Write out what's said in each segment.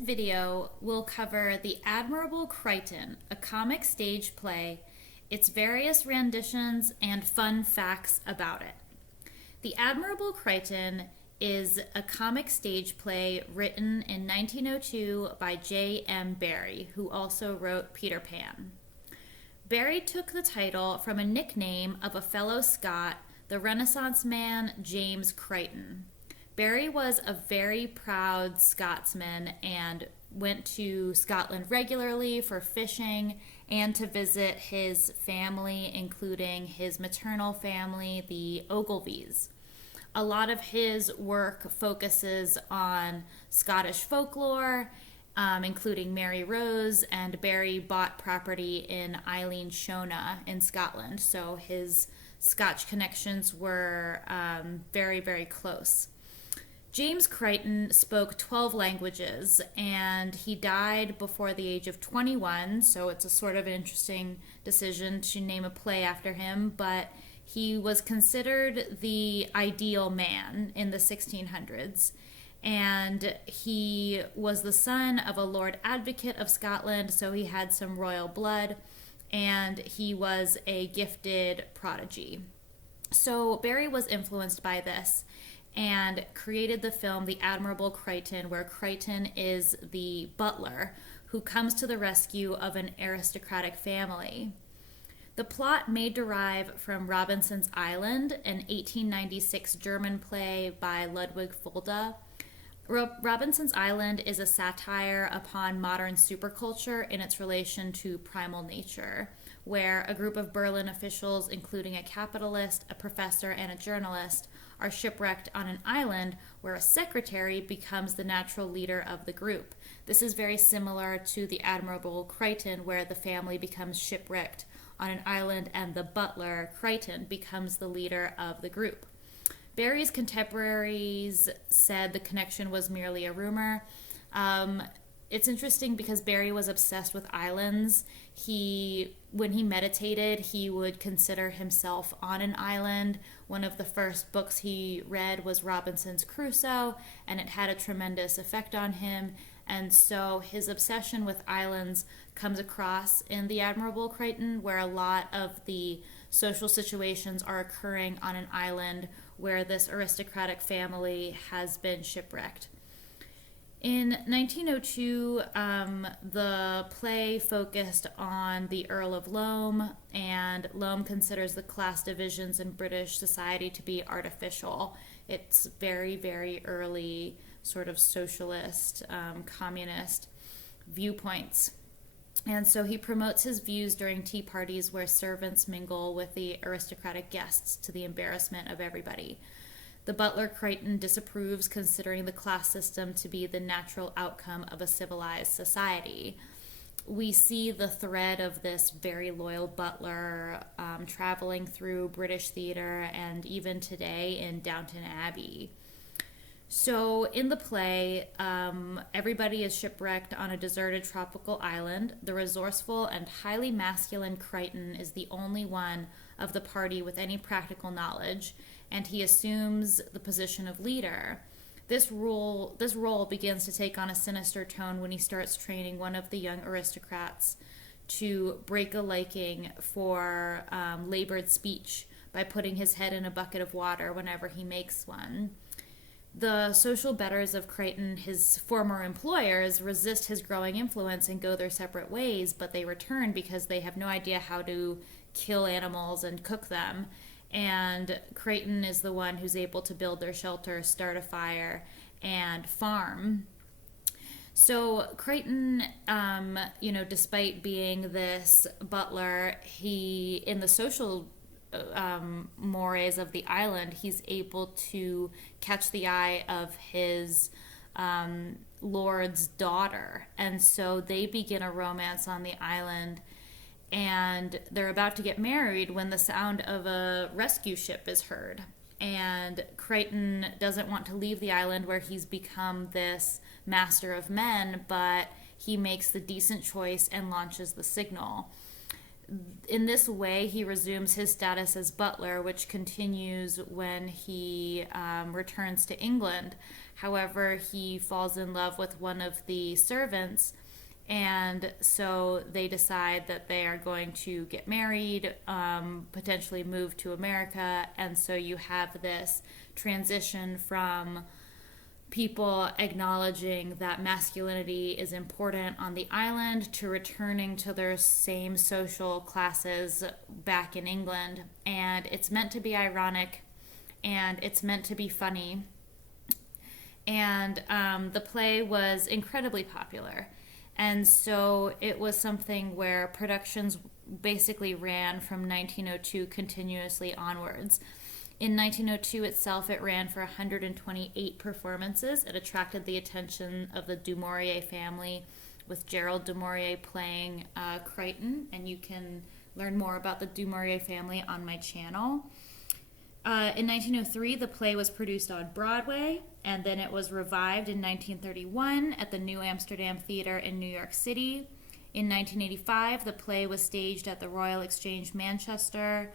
video, we'll cover The Admirable Crichton, a comic stage play, its various renditions, and fun facts about it. The Admirable Crichton is a comic stage play written in 1902 by J.M. Barrie, who also wrote Peter Pan. Barrie took the title from a nickname of a fellow Scot, the Renaissance man James Crichton. Barrie was a very proud Scotsman and went to Scotland regularly for fishing and to visit his family, including his maternal family, the Ogilvies. A lot of his work focuses on Scottish folklore, including Mary Rose, and Barrie bought property in Eilean Shona in Scotland, so his Scotch connections were very, very close. James Crichton spoke 12 languages, and he died before the age of 21, so it's a sort of an interesting decision to name a play after him, but he was considered the ideal man in the 1600s, and he was the son of a Lord Advocate of Scotland, so he had some royal blood, and he was a gifted prodigy. So Barrie was influenced by this and created the film The Admirable Crichton, where Crichton is the butler who comes to the rescue of an aristocratic family. The plot may derive from Robinson's Island, an 1896 German play by Ludwig Fulda. Robinson's Island is a satire upon modern superculture in its relation to primal nature, where a group of Berlin officials, including a capitalist, a professor, and a journalist, are shipwrecked on an island where a secretary becomes the natural leader of the group. This is very similar to The Admirable Crichton, where the family becomes shipwrecked on an island and the butler, Crichton, becomes the leader of the group. Barrie's contemporaries said the connection was merely a rumor. It's interesting because Barrie was obsessed with islands. When he meditated, he would consider himself on an island. One of the first books he read was Robinson's Crusoe, and it had a tremendous effect on him. And so his obsession with islands comes across in The Admirable Crichton, where a lot of the social situations are occurring on an island where this aristocratic family has been shipwrecked. In 1902, the play focused on the Earl of Loam, and Loam considers the class divisions in British society to be artificial. It's very, very early sort of socialist, communist viewpoints. And so he promotes his views during tea parties where servants mingle with the aristocratic guests to the embarrassment of everybody. The butler Crichton disapproves, considering the class system to be the natural outcome of a civilized society. We see the thread of this very loyal butler traveling through British theater and even today in Downton Abbey. So in the play, everybody is shipwrecked on a deserted tropical island. The resourceful and highly masculine Crichton is the only one of the party with any practical knowledge, and he assumes the position of leader. This role begins to take on a sinister tone when he starts training one of the young aristocrats to break a liking for labored speech by putting his head in a bucket of water whenever he makes one. The social betters of Crichton, his former employers, resist his growing influence and go their separate ways, but they return because they have no idea how to kill animals and cook them. And Crichton is the one who's able to build their shelter, start a fire, and farm. So Crichton, despite being this butler, he, in the social mores of the island, he's able to catch the eye of his lord's daughter. And so they begin a romance on the island, and they're about to get married when the sound of a rescue ship is heard. And Crichton doesn't want to leave the island where he's become this master of men, but he makes the decent choice and launches the signal. In this way, he resumes his status as butler, which continues when he returns to England. However, he falls in love with one of the servants, and so they decide that they are going to get married, potentially move to America. And so you have this transition from people acknowledging that masculinity is important on the island to returning to their same social classes back in England. And it's meant to be ironic, and it's meant to be funny. And the play was incredibly popular. And so it was something where productions basically ran from 1902 continuously onwards. In 1902 itself, it ran for 128 performances. It attracted the attention of the Du Maurier family, with Gerald Du Maurier playing Crichton. And you can learn more about the Du Maurier family on my channel. In 1903, the play was produced on Broadway, and then it was revived in 1931 at the New Amsterdam Theater in New York City. In 1985, the play was staged at the Royal Exchange, Manchester,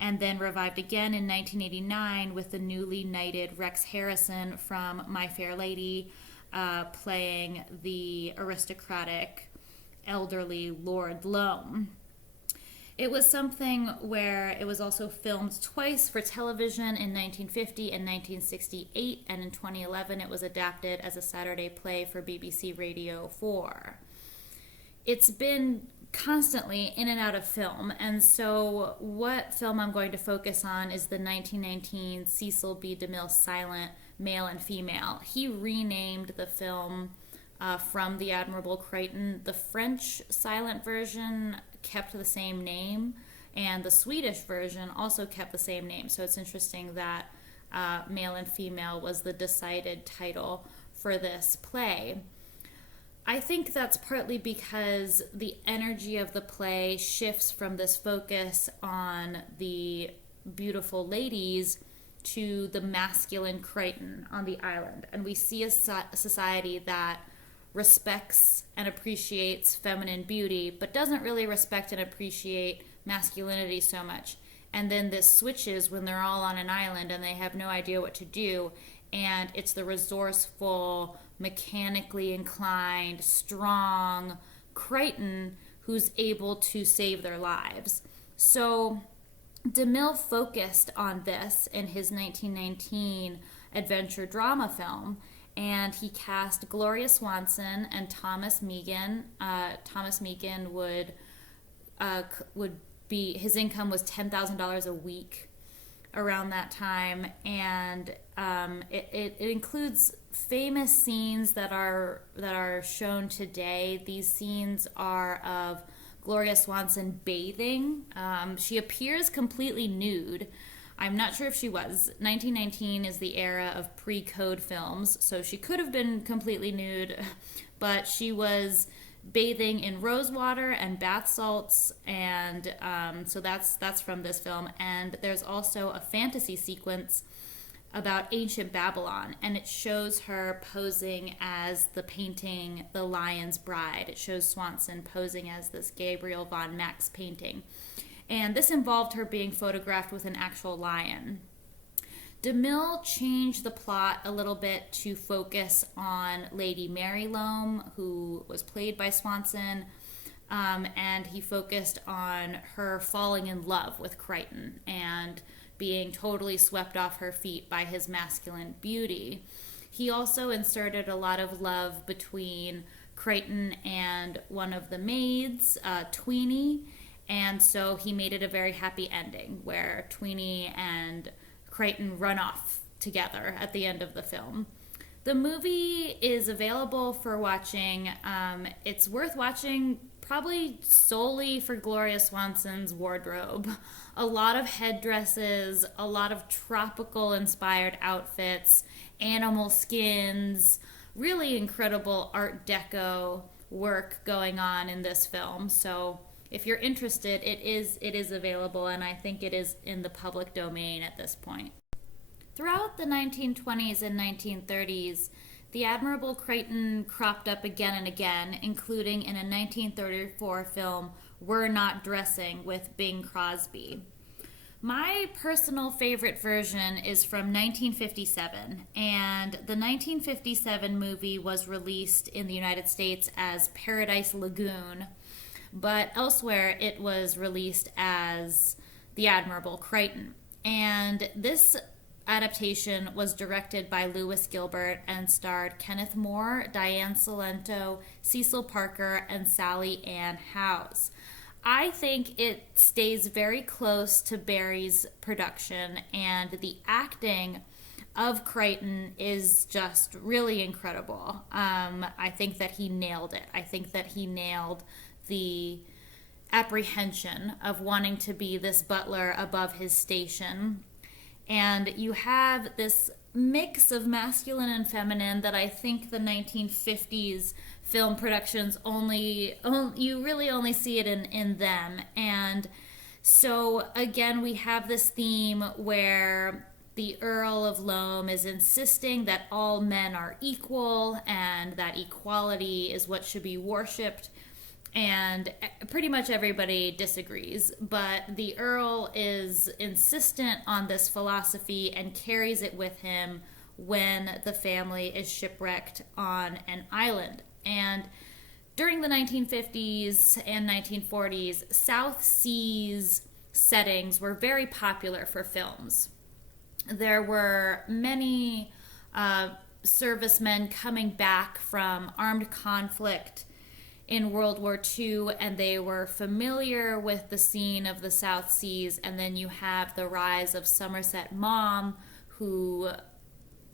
and then revived again in 1989 with the newly knighted Rex Harrison from My Fair Lady playing the aristocratic elderly Lord Loam. It was something where it was also filmed twice for television in 1950 and 1968, and in 2011 it was adapted as a Saturday play for BBC Radio 4. It's been constantly in and out of film, and so what film I'm going to focus on is the 1919 Cecil B. DeMille silent Male and Female. He renamed the film from the Admirable Crichton. The French silent version kept the same name, and the Swedish version also kept the same name. So it's interesting that Male and Female was the decided title for this play. I think that's partly because the energy of the play shifts from this focus on the beautiful ladies to the masculine Crichton on the island. And we see a society that respects and appreciates feminine beauty, but doesn't really respect and appreciate masculinity so much. And then this switches when they're all on an island and they have no idea what to do, and it's the resourceful, mechanically inclined, strong Crichton who's able to save their lives. So DeMille focused on this in his 1919 adventure drama film, and he cast Gloria Swanson and Thomas Meighan. Thomas Meighan would be, his income was $10,000 a week around that time, and it includes famous scenes that are shown today. These scenes are of Gloria Swanson bathing. She appears completely nude. I'm not sure if she was. 1919 is the era of pre-code films, so she could have been completely nude, but she was bathing in rose water and bath salts, and so that's from this film. And there's also a fantasy sequence about ancient Babylon, and it shows her posing as the painting The Lion's Bride. It shows Swanson posing as this Gabriel von Max painting. And this involved her being photographed with an actual lion. DeMille changed the plot a little bit to focus on Lady Mary Loam, who was played by Swanson, and he focused on her falling in love with Crichton and being totally swept off her feet by his masculine beauty. He also inserted a lot of love between Crichton and one of the maids, Tweenie, and so he made it a very happy ending where Tweenie and Crichton run off together at the end of the film. The movie is available for watching. It's worth watching probably solely for Gloria Swanson's wardrobe. A lot of headdresses, a lot of tropical inspired outfits, animal skins, really incredible Art Deco work going on in this film. So if you're interested, it is available, and I think it is in the public domain at this point. Throughout the 1920s and 1930s, the Admirable Crichton cropped up again and again, including in a 1934 film, We're Not Dressing with Bing Crosby. My personal favorite version is from 1957, and the 1957 movie was released in the United States as Paradise Lagoon, but elsewhere it was released as The Admirable Crichton. And this adaptation was directed by Lewis Gilbert and starred Kenneth More, Diane Salento, Cecil Parker, and Sally Ann Howes. I think it stays very close to Barrie's production, and the acting of Crichton is just really incredible. I think that he nailed it. I think that he nailed the apprehension of wanting to be this butler above his station. And you have this mix of masculine and feminine that I think the 1950s film productions you really only see it in them. And so again, we have this theme where the Earl of Loam is insisting that all men are equal and that equality is what should be worshipped. And pretty much everybody disagrees, but the Earl is insistent on this philosophy and carries it with him when the family is shipwrecked on an island. And during the 1950s and 1940s, South Seas settings were very popular for films. There were many servicemen coming back from armed conflict in World War II, and they were familiar with the scene of the South Seas. And then you have the rise of Somerset Maugham, who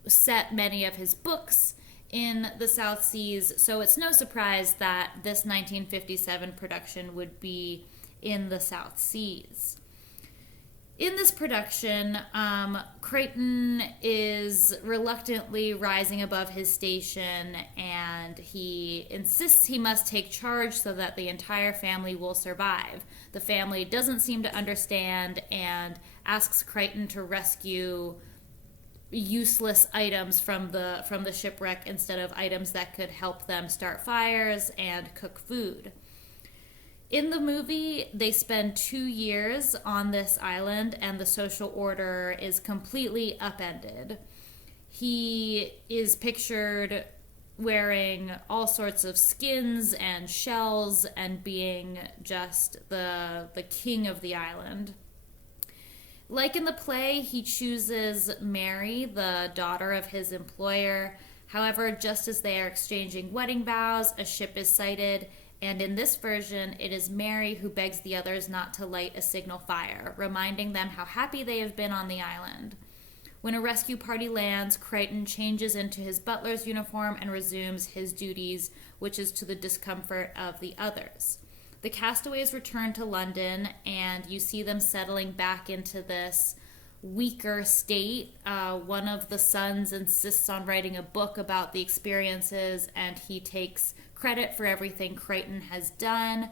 set many of his books in the South Seas. So it's no surprise that this 1957 production would be in the South Seas. In this production, Crichton is reluctantly rising above his station, and he insists he must take charge so that the entire family will survive. The family doesn't seem to understand and asks Crichton to rescue useless items from the shipwreck instead of items that could help them start fires and cook food. In the movie, they spend 2 years on this island, and the social order is completely upended. He is pictured wearing all sorts of skins and shells and being just the king of the island. Like in the play, he chooses Mary, the daughter of his employer. However, just as they are exchanging wedding vows, a ship is sighted. And in this version, it is Mary who begs the others not to light a signal fire, reminding them how happy they have been on the island. When a rescue party lands, Crichton changes into his butler's uniform and resumes his duties, which is to the discomfort of the others. The castaways return to London, and you see them settling back into this weaker state. One of the sons insists on writing a book about the experiences, and he takes credit for everything Crichton has done.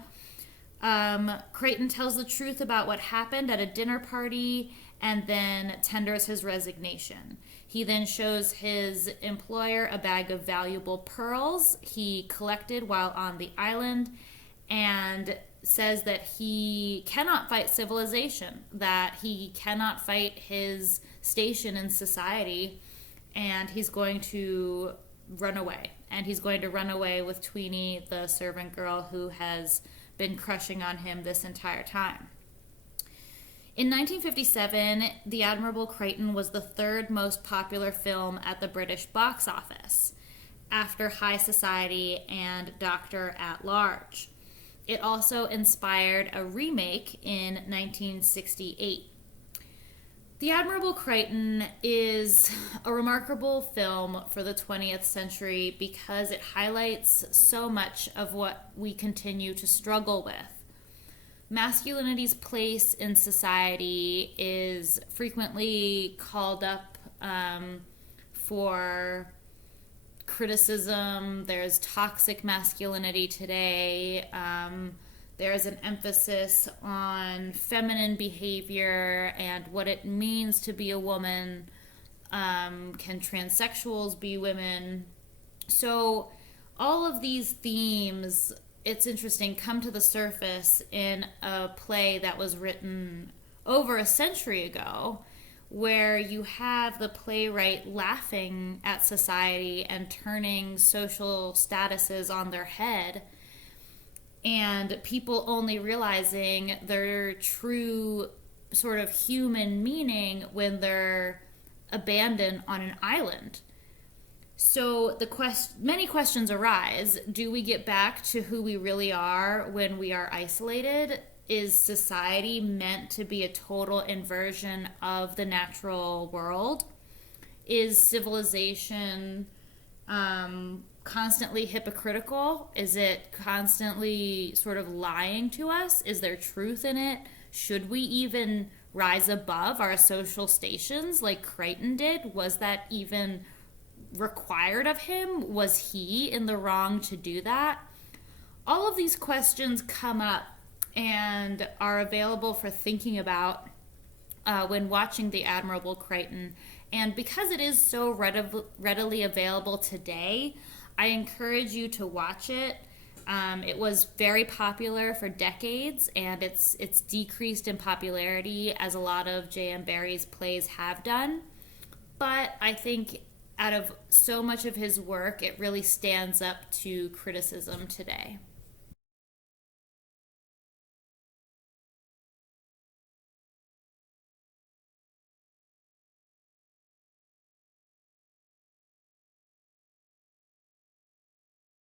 Crichton tells the truth about what happened at a dinner party and then tenders his resignation. He then shows his employer a bag of valuable pearls he collected while on the island and says that he cannot fight civilization, that he cannot fight his station in society, and he's going to run away. And he's going to run away with Tweenie, the servant girl who has been crushing on him this entire time. In 1957, The Admirable Crichton was the third most popular film at the British box office, after High Society and Doctor at Large. It also inspired a remake in 1968. The Admirable Crichton is a remarkable film for the 20th century because it highlights so much of what we continue to struggle with. Masculinity's place in society is frequently called up for criticism. There's toxic masculinity today. There's an emphasis on feminine behavior and what it means to be a woman. Can transsexuals be women? So all of these themes, it's interesting, come to the surface in a play that was written over a century ago, where you have the playwright laughing at society and turning social statuses on their head, and people only realizing their true sort of human meaning when they're abandoned on an island. So many questions arise. Do we get back to who we really are when we are isolated? Is society meant to be a total inversion of the natural world? Is civilization constantly hypocritical? Is it constantly sort of lying to us? Is there truth in it? Should we even rise above our social stations like Crichton did? Was that even required of him? Was he in the wrong to do that? All of these questions come up and are available for thinking about when watching the Admirable Crichton. And because it is so readily available today, I encourage you to watch it. It was very popular for decades, and it's decreased in popularity as a lot of J.M. Barrie's plays have done. But I think out of so much of his work, it really stands up to criticism today.